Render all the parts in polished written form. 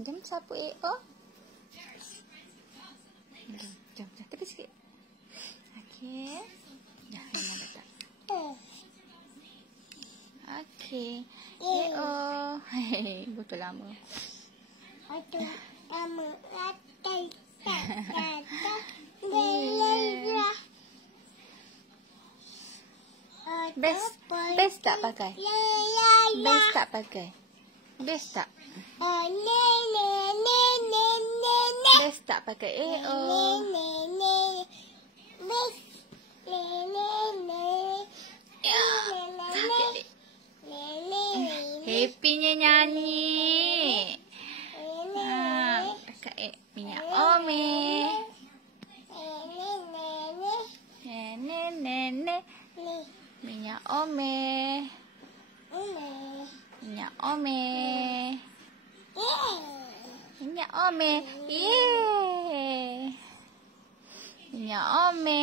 Jom sapu AO. Jom. Tepi sikit. Okey. Dah, mana letak. Okey. AO. Hei, betul lama. Best tak pakai? Best tak pakai? Best tak? Best tak pakai AO? Ya, sakit. Happy-nya nyanyi. Pakai minyak ome. Nenek. Minyak ome. Minyak ome. Minyak ome. Yeay. Minyak ome.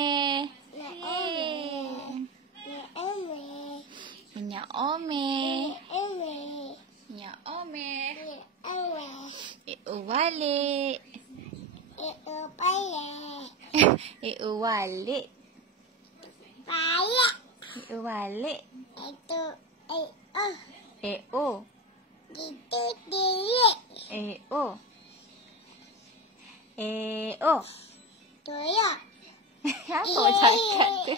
Minyak ome. Minyak ome. AO Waleet. AO Waleet. AO Waleet. AO. AO. Apa awak cakap tu?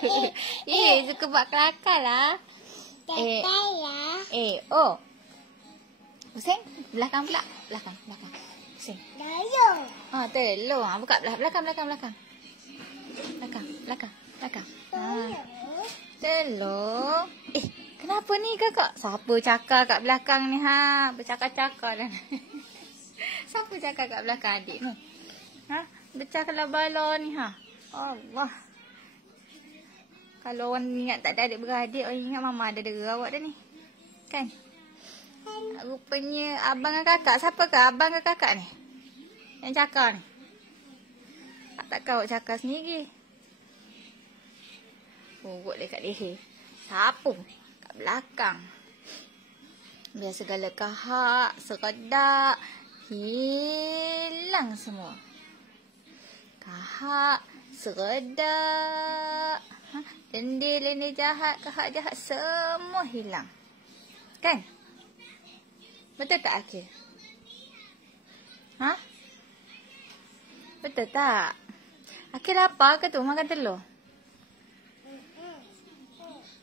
Suka buat kelakar lah. AO. Pusing? Belakang pula. Belakang. Pusing. Telur. Buka belakang. Belakang. Telur. Kenapa ni kakak? Siapa cakar kat belakang ni ha? Bercakar-cakar dah. Siapa cakar kat belakang adik ni? Ha? Bercakar bala ni ha? Allah. Kalau orang ingat tak ada adik-beradik, orang ingat mama ada dera awak dah ni. Kan? Rupanya abang dan kakak. Siapa ke abang ke kakak ni? Yang cakar ni? Takkan awak cakar sendiri? Urut dekat leher. Sapu kat belakang. Biar segala kahak, seredak, hilang semua. Kahak, seredak, lendir-lendir jahat, kahak jahat, semua hilang. Kan? Betul tak Aqeel? Ha? Betul tak? Aqeel lapar ke tu makan telur?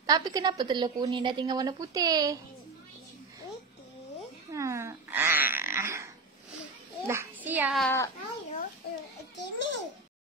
Tapi kenapa telur kuning dah tinggal warna putih? Dah siap.